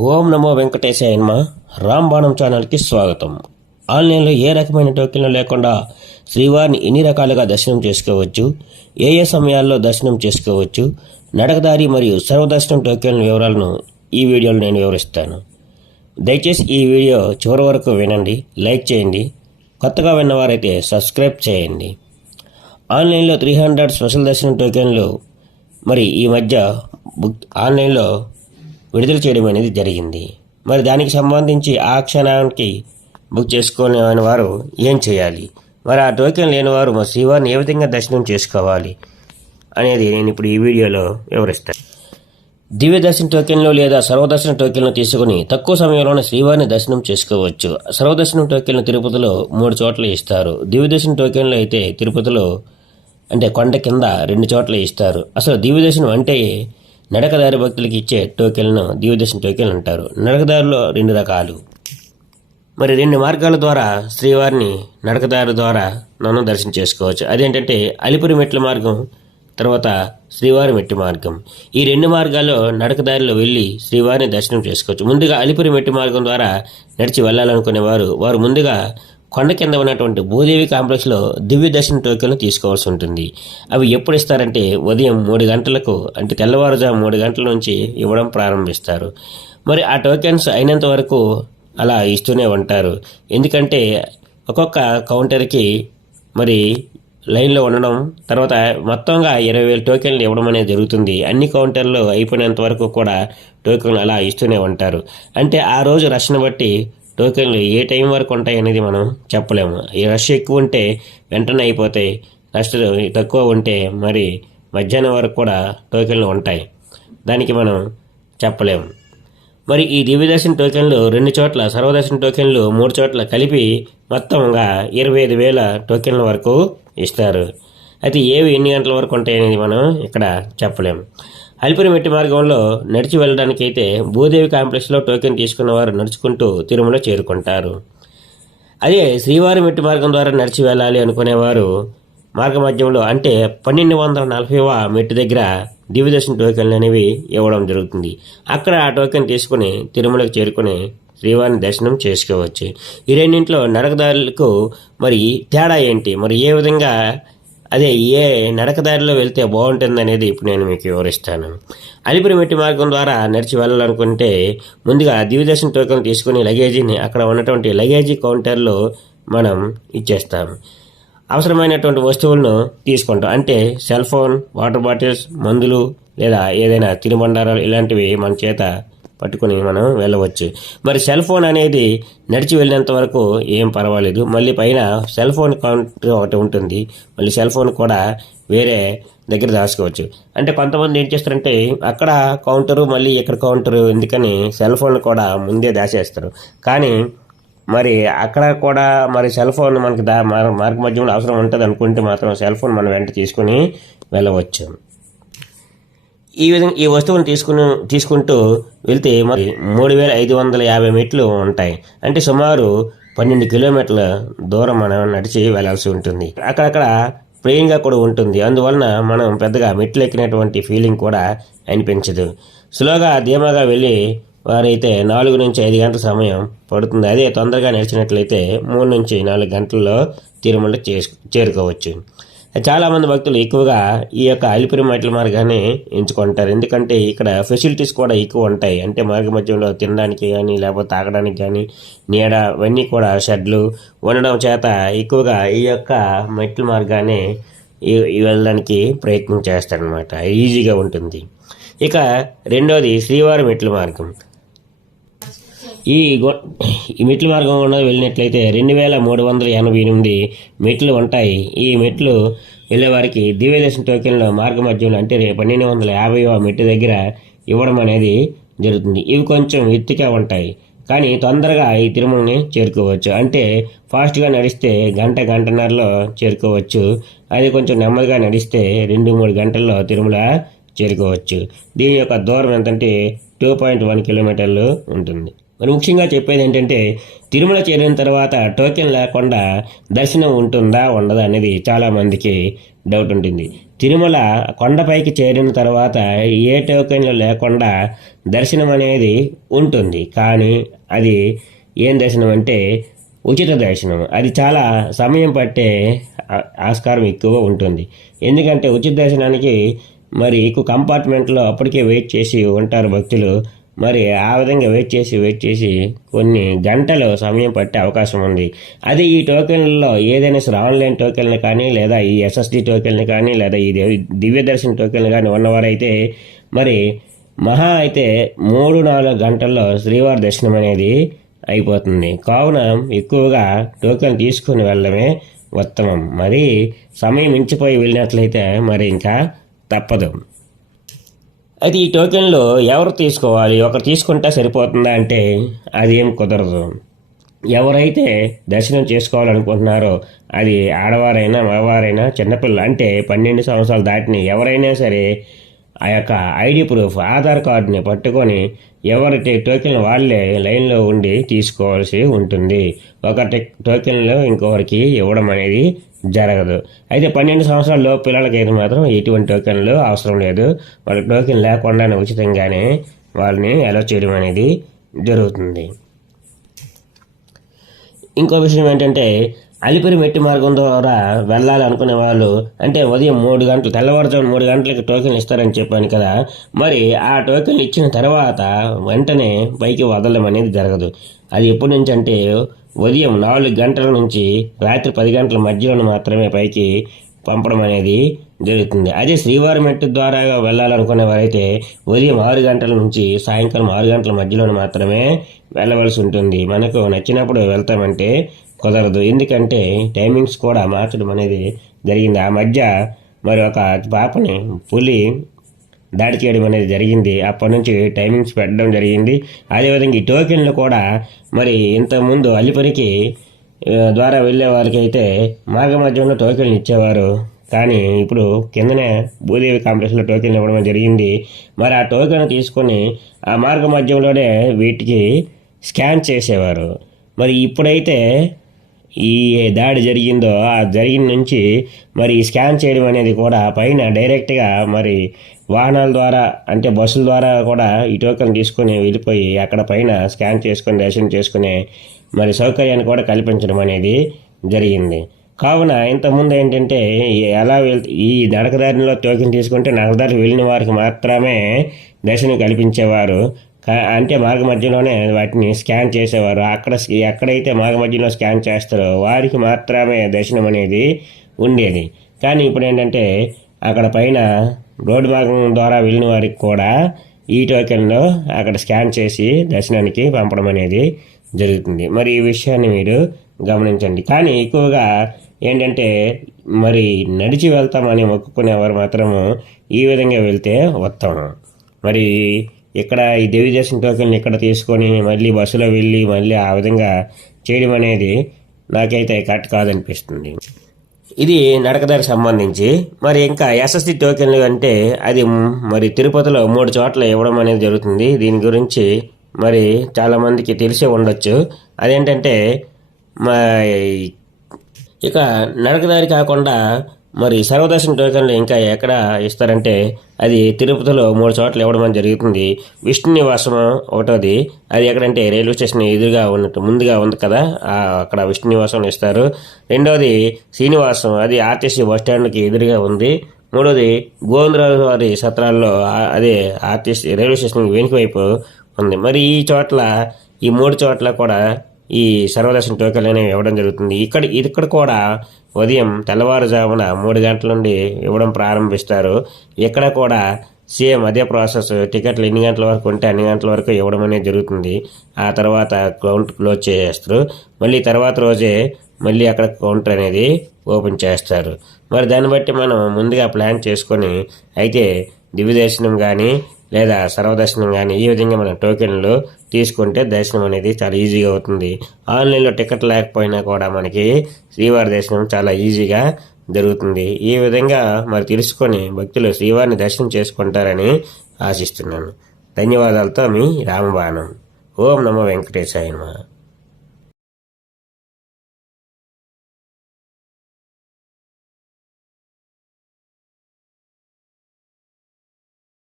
ఓం నమో వెంకటేశాయ నమః. రాంబాణం ఛానల్కి స్వాగతం. ఆన్లైన్లో ఏ రకమైన టోకెన్లు లేకుండా శ్రీవారిని ఎన్ని రకాలుగా దర్శనం చేసుకోవచ్చు, ఏ సమయాల్లో దర్శనం చేసుకోవచ్చు, నడకదారి మరియు సర్వదర్శనం టోకెన్ల వివరాలను ఈ వీడియోలో నేను వివరిస్తాను. దయచేసి ఈ వీడియో చివరి వరకు వినండి, లైక్ చేయండి. కొత్తగా విన్నవారైతే సబ్స్క్రైబ్ చేయండి. ఆన్లైన్లో 300 స్పెషల్ దర్శనం టోకెన్లు మరి ఈ మధ్య ఆన్లైన్లో విడుదల చేయడం అనేది జరిగింది. మరి దానికి సంబంధించి ఆ క్షణానికి బుక్ చేసుకునే వారు ఏం చేయాలి, మరి ఆ టోకెన్ లేని వారు మరి శ్రీవారిని ఏ విధంగా దర్శనం చేసుకోవాలి అనేది నేను ఇప్పుడు ఈ వీడియోలో వివరిస్తాను. దివ్య దర్శన టోకెన్లు లేదా సర్వదర్శన టోకెన్లు తీసుకుని తక్కువ సమయంలోనే శ్రీవారిని దర్శనం చేసుకోవచ్చు. సర్వదర్శనం టోకెన్లు తిరుపతిలో 3 చోట్ల ఇస్తారు. దివ్య దర్శన టోకెన్లు అయితే తిరుపతిలో అంటే కొండ కింద 2 చోట్ల ఇస్తారు. అసలు దివ్య దర్శనం అంటే నడకదారి భక్తులకి ఇచ్చే టోకెన్లను దివ్యదర్శన టోకెన్లు అంటారు. నడకదారిలో 2 రకాలు. మరి 2 మార్గాల ద్వారా శ్రీవారిని నడకదారి ద్వారా మనం దర్శనం చేసుకోవచ్చు. అదేంటంటే అలిపిరి మెట్ల మార్గం, తర్వాత శ్రీవారి మెట్టి మార్గం. ఈ 2 మార్గాల్లో నడకదారిలో వెళ్ళి శ్రీవారిని దర్శనం చేసుకోవచ్చు. ముందుగా అలిపిరి మెట్టి మార్గం ద్వారా నడిచి వెళ్ళాలనుకునే వారు ముందుగా కొండ కింద ఉన్నటువంటి భూదేవి కాంప్లెక్స్లో దివ్య దర్శన టోకెన్లు తీసుకోవాల్సి ఉంటుంది. అవి ఎప్పుడు ఇస్తారంటే ఉదయం 3 గంటలకు, అంటే తెల్లవారుజాము 3 గంటల నుంచి ఇవ్వడం ప్రారంభిస్తారు. మరి ఆ టోకెన్స్ అయినంత వరకు అలా ఇస్తూనే ఉంటారు. ఎందుకంటే ఒక్కొక్క కౌంటర్కి మరి లైన్లో ఉండడం, తర్వాత మొత్తంగా 20,000 టోకెన్లు ఇవ్వడం అనేది జరుగుతుంది. అన్ని కౌంటర్లు అయిపోయినంత వరకు కూడా టోకెన్లు అలా ఇస్తూనే ఉంటారు. అంటే ఆ రోజు రష్ను బట్టి టోకెన్లు ఏ టైం వరకు ఉంటాయి అనేది మనం చెప్పలేము. ఈ రష్ ఎక్కువ ఉంటే వెంటనే అయిపోతాయి, రష్ తక్కువ ఉంటే మరి మధ్యాహ్నం వరకు కూడా టోకెన్లు ఉంటాయి. దానికి మనం చెప్పలేము. మరి ఈ దివ్యదర్శన టోకెన్లు 2 చోట్ల, సర్వదర్శన టోకెన్లు 3 చోట్ల కలిపి మొత్తంగా 25,000 టోకెన్ల వరకు ఇస్తారు. అయితే ఏవి ఎన్ని గంటల వరకు ఉంటాయి అనేది మనం ఇక్కడ చెప్పలేము. అలిపిరి మెట్టి మార్గంలో నడిచి వెళ్ళడానికైతే భూదేవి కాంప్లెక్స్లో టోకెన్ తీసుకున్న వారు నడుచుకుంటూ తిరుమల చేరుకుంటారు. అదే శ్రీవారి మెట్టి మార్గం ద్వారా నడిచి వెళ్ళాలి అనుకునేవారు మార్గ మధ్యంలో అంటే 1240వ మెట్టు దగ్గర దివ్యదర్శన టోకెన్లు అనేవి ఇవ్వడం జరుగుతుంది. అక్కడ ఆ టోకెన్ తీసుకుని తిరుమలకు చేరుకుని శ్రీవారిని దర్శనం చేసుకోవచ్చు. ఈ రెండింటిలో నడకదారులకు మరి తేడా ఏంటి, మరి ఏ విధంగా అదే ఏ నడకదారిలో వెళ్తే బాగుంటుంది అనేది ఇప్పుడు నేను మీకు వివరిస్తాను. అలిపిరి మెట్టి మార్గం ద్వారా నడిచి వెళ్ళాలనుకుంటే ముందుగా దివ్యదర్శన టోకెన్ తీసుకుని లగేజీని అక్కడ ఉన్నటువంటి లగేజీ కౌంటర్లో మనం ఇచ్చేస్తాము. అవసరమైనటువంటి వస్తువులను తీసుకుంటాం. అంటే సెల్ ఫోన్, వాటర్ బాటిల్స్, మందులు లేదా ఏదైనా తినుబండారాలు ఇలాంటివి మన చేత పట్టుకుని మనం వెళ్ళవచ్చు. మరి సెల్ ఫోన్ అనేది నడిచి వెళ్ళినంత వరకు ఏం పర్వాలేదు. మళ్ళీ పైన సెల్ ఫోన్ కౌంటర్ ఒకటి ఉంటుంది. మళ్ళీ సెల్ ఫోన్ కూడా వేరే దగ్గర దాచుకోవచ్చు. అంటే కొంతమంది ఏం చేస్తారంటే అక్కడ కౌంటరు మళ్ళీ ఇక్కడ కౌంటరు ఎందుకని సెల్ ఫోన్ కూడా ముందే దాచేస్తారు. కానీ మరి అక్కడ కూడా మరి సెల్ ఫోన్ మనకి మార్గ మధ్యంలో అవసరం ఉంటుంది అనుకుంటే మాత్రం సెల్ ఫోన్ మనం వెంట తీసుకుని వెళ్ళవచ్చు. ఈ విధంగా ఈ వస్తువులను తీసుకుంటూ వెళ్తే మరి 3,550 మెట్లు ఉంటాయి. అంటే సుమారు 12 కిలోమీటర్ల దూరం మనం నడిచి వెళ్ళాల్సి ఉంటుంది. అక్కడక్కడ ప్లెయిన్గా కూడా ఉంటుంది. అందువలన మనం పెద్దగా మెట్లు ఎక్కినటువంటి ఫీలింగ్ కూడా అనిపించదు. స్లోగా ధీమాగా వెళ్ళి వారైతే 4 నుంచి 5 గంటల సమయం పడుతుంది. అదే తొందరగా నడిచినట్లయితే 3 నుంచి 4 గంటల్లో తిరుమల చేరుకోవచ్చు. చాలామంది భక్తులు ఎక్కువగా ఈ యొక్క అలిపిరి మెట్ల మార్గాన్ని ఎంచుకుంటారు. ఎందుకంటే ఇక్కడ ఫెసిలిటీస్ కూడా ఎక్కువ ఉంటాయి. అంటే మార్గ మధ్యంలో తినడానికి కానీ లేకపోతే తాగడానికి కానీ నీడ ఇవన్నీ కూడా షెడ్లు ఉండడం చేత ఎక్కువగా ఈ యొక్క మెట్ల మార్గాన్ని వెళ్ళడానికి ప్రయత్నం చేస్తారనమాట. ఈజీగా ఉంటుంది. ఇక రెండోది శ్రీవారి మెట్ల మార్గం. ఈ మెట్ల మార్గం గుండా వెళ్ళినట్లయితే 2,388 మెట్లు ఉంటాయి. ఈ మెట్లు వెళ్ళేవారికి దివ్యదర్శన టోకెన్లో మార్గ మధ్యంలో అంటే 1250వ మెట్టు దగ్గర ఇవ్వడం అనేది జరుగుతుంది. ఇవి కొంచెం ఎత్తుగా ఉంటాయి, కానీ తొందరగా ఈ తిరుమలని చేరుకోవచ్చు. అంటే ఫాస్ట్గా నడిస్తే గంటన్నరలో చేరుకోవచ్చు. అది కొంచెం నెమ్మదిగా నడిస్తే 2-3 గంటల్లో తిరుమల చేరుకోవచ్చు. దీని యొక్క దూరం ఎంతంటే 2.1 కిలోమీటర్లు ఉంటుంది. మరి ముఖ్యంగా చెప్పేది ఏంటంటే తిరుమల చేరిన తర్వాత టోకెన్ లేకుండా దర్శనం ఉంటుందా ఉండదా అనేది చాలామందికి డౌట్ ఉంటుంది. తిరుమల కొండపైకి చేరిన తర్వాత ఏ టోకెన్లు లేకుండా దర్శనం అనేది ఉంటుంది. కానీ అది ఏం దర్శనం అంటే ఉచిత దర్శనం. అది చాలా సమయం పట్టే ఆస్కారం ఎక్కువ ఉంటుంది. ఎందుకంటే ఉచిత దర్శనానికి మరి ఎక్కువ కంపార్ట్మెంట్లో అప్పటికే వెయిట్ చేసి ఉంటారు భక్తులు. మరి ఆ విధంగా వెయిట్ చేసి కొన్ని గంటలు సమయం పట్టే అవకాశం ఉంది. అదే ఈ టోకెన్లలో ఏదైనా సరే ఆన్లైన్ టోకెన్లు కానీ, లేదా ఈ ఎస్ఎస్డి టోకెన్లు కానీ, లేదా ఈ దివ్య దర్శన టోకెన్లు కానీ ఉన్నవారైతే మరి మహా అయితే 3-4 గంటల్లో శ్రీవారి దర్శనం అనేది అయిపోతుంది. కావున ఎక్కువగా టోకెన్ తీసుకుని వెళ్ళడమే ఉత్తమం. మరి సమయం మించిపోయి వెళ్ళినట్లయితే మరి ఇంకా తప్పదు. అయితే ఈ టోకెన్లు ఎవరు తీసుకోవాలి? ఒకరు తీసుకుంటే సరిపోతుందా అంటే అది ఏం కుదరదు. ఎవరైతే దర్శనం చేసుకోవాలనుకుంటున్నారో అది ఆడవారైనా మగవారైనా చిన్నపిల్ల అంటే 12 సంవత్సరాలు దాటిన ఎవరైనా సరే ఆ యొక్క ఐడి ప్రూఫ్ ఆధార్ కార్డుని పట్టుకొని ఎవరి టోకెన్ వాళ్ళే లైన్లో ఉండి తీసుకోవాల్సి ఉంటుంది. ఒక టోకెన్లు ఇంకొకరికి ఇవ్వడం అనేది జరగదు. అయితే 12 సంవత్సరాల లోపు పిల్లలకైతే మాత్రం ఎటువంటి టోకెన్లు అవసరం లేదు. వాళ్ళకి టోకెన్ లేకుండానే ఉచితంగానే వాళ్ళని అలౌ చేయడం అనేది జరుగుతుంది. ఇంకో విషయం ఏంటంటే అలిపిరి మెట్టి మార్గం ద్వారా వెళ్ళాలనుకునే వాళ్ళు అంటే ఉదయం 3 గంటలు తెల్లవారుజాము 3 గంటలకి టోకెన్లు ఇస్తారని చెప్పాను కదా. మరి ఆ టోకెన్లు ఇచ్చిన తర్వాత వెంటనే పైకి వదలడం అనేది జరగదు. అది ఎప్పటి నుంచి అంటే ఉదయం 4 గంటల నుంచి రాత్రి 10 గంటల మధ్యలో మాత్రమే పైకి పంపడం అనేది జరుగుతుంది. అదే శ్రీవారి మెట్టు ద్వారా వెళ్ళాలనుకునే వారైతే ఉదయం 6 గంటల నుంచి సాయంకాలం 6 గంటల మధ్యలో మాత్రమే వెళ్ళవలసి ఉంటుంది. మనకు నచ్చినప్పుడు వెళ్తామంటే కుదరదు. ఎందుకంటే టైమింగ్స్ కూడా మార్చడం అనేది జరిగింది. ఆ మధ్య మరి ఒక పాపని పులి దాడి చేయడం అనేది జరిగింది. అప్పటి నుంచి టైమింగ్స్ పెట్టడం జరిగింది. అదేవిధంగా ఈ టోకెన్లు కూడా మరి ఇంతకుముందు అలిపిరికి ద్వారా వెళ్ళే వారికి అయితే మార్గ మధ్యంలో టోకెన్లు ఇచ్చేవారు. కానీ ఇప్పుడు కిందనే భూదేవి కాంప్లెక్స్లో టోకెన్లు ఇవ్వడం జరిగింది. మరి ఆ టోకెన్ తీసుకొని ఆ మార్గ మధ్యంలోనే వీటికి స్కాన్ చేసేవారు. మరి ఇప్పుడైతే ఈ దాడి జరిగిందో ఆ జరిగిన నుంచి మరి స్కాన్ చేయడం అనేది కూడా పైన డైరెక్ట్గా మరి వాహనాల ద్వారా అంటే బస్సుల ద్వారా కూడా ఈ టోకెన్ తీసుకొని వెళ్ళిపోయి అక్కడ పైన స్కాన్ చేసుకొని దర్శనం చేసుకునే మరి సౌకర్యాన్ని కూడా కల్పించడం అనేది జరిగింది. కావున ఇంతకుముందు ఏంటంటే ఎలా ఈ నడకదారిలో టోకెన్ తీసుకుంటే నడకదారి వెళ్ళిన వారికి మాత్రమే దర్శనం కల్పించేవారు. అంటే మార్గ మధ్యలోనే వాటిని స్కాన్ చేసేవారు. ఎక్కడైతే మార్గ మధ్యలో స్కాన్ చేస్తారో వారికి మాత్రమే దర్శనం అనేది ఉండేది. కానీ ఇప్పుడు ఏంటంటే అక్కడ పైన రోడ్డు మార్గం ద్వారా వెళ్ళిన వారికి కూడా ఈ టోకెన్లో అక్కడ స్కాన్ చేసి దర్శనానికి పంపడం అనేది జరుగుతుంది. మరి ఈ విషయాన్ని మీరు గమనించండి. కానీ ఎక్కువగా ఏంటంటే మరి నడిచి వెళ్తామని మొక్కుకునేవారు మాత్రము ఈ విధంగా వెళ్తే ఉత్తమం. మరి ఇక్కడ ఈ దివ్య దర్శన టోకెన్లు ఇక్కడ తీసుకొని మళ్ళీ బస్సులో వెళ్ళి మళ్ళీ ఆ విధంగా చేయడం అనేది నాకైతే కరెక్ట్ కాదనిపిస్తుంది. ఇది నడకదారికి సంబంధించి. మరి ఇంకా ఎస్ఎస్డి టోకెన్లు అంటే అది మరి తిరుపతిలో 3 చోట్ల ఇవ్వడం అనేది జరుగుతుంది. దీని గురించి మరి చాలామందికి తెలిసే ఉండొచ్చు. అదేంటంటే ఇక నడకదారి కాకుండా మరి సర్వదర్శన టోకెన్లు ఇంకా ఎక్కడ ఇస్తారంటే అది తిరుపతిలో 3 చోట్ల ఇవ్వడం జరుగుతుంది. విష్ణు నివాసం ఒకటోది, అది ఎక్కడంటే రైల్వే స్టేషన్ ఎదురుగా ఉన్నట్టు ముందుగా ఉంది కదా, అక్కడ విష్ణు నివాసం ఇస్తారు. రెండవది శ్రీనివాసం, అది ఆర్టీసీ బస్ స్టాండ్కి ఎదురుగా ఉంది. మూడోది గోవిందరాజు వారి సత్రాల్లో, అదే ఆర్టీసీ రైల్వే స్టేషన్కి వెనుక వైపు ఉంది. మరి ఈ 3 చోట్ల కూడా ఈ సర్వదర్శన టోకెన్లు అనేవి ఇవ్వడం జరుగుతుంది. ఇక్కడ కూడా ఉదయం తెల్లవారుజామున 3 గంటల నుండి ఇవ్వడం ప్రారంభిస్తారు. ఇక్కడ కూడా సేమ్ అదే ప్రాసెస్. టికెట్లు ఎన్ని గంటల వరకు ఉంటే అన్ని గంటల వరకు ఇవ్వడం అనేది జరుగుతుంది. ఆ తర్వాత కౌంటర్ క్లోజ్ చేస్తారు. మళ్ళీ తర్వాత రోజే మళ్ళీ అక్కడ కౌంటర్ అనేది ఓపెన్ చేస్తారు. మరి దాన్ని బట్టి మనం ముందుగా ప్లాన్ చేసుకొని అయితే దివ్య దర్శనం కానీ లేదా సర్వదర్శనం కానీ ఈ విధంగా మనం టోకెన్లు తీసుకుంటే దర్శనం అనేది చాలా ఈజీగా అవుతుంది. ఆన్లైన్లో టికెట్ లేకపోయినా కూడా మనకి శ్రీవారి దర్శనం చాలా ఈజీగా జరుగుతుంది. ఈ విధంగా మరి తెలుసుకొని భక్తులు శ్రీవారిని దర్శనం చేసుకుంటారని ఆశిస్తున్నాను. ధన్యవాదాలతో మీ రామబాణం. ఓం నమో వెంకటేశాయ నమః.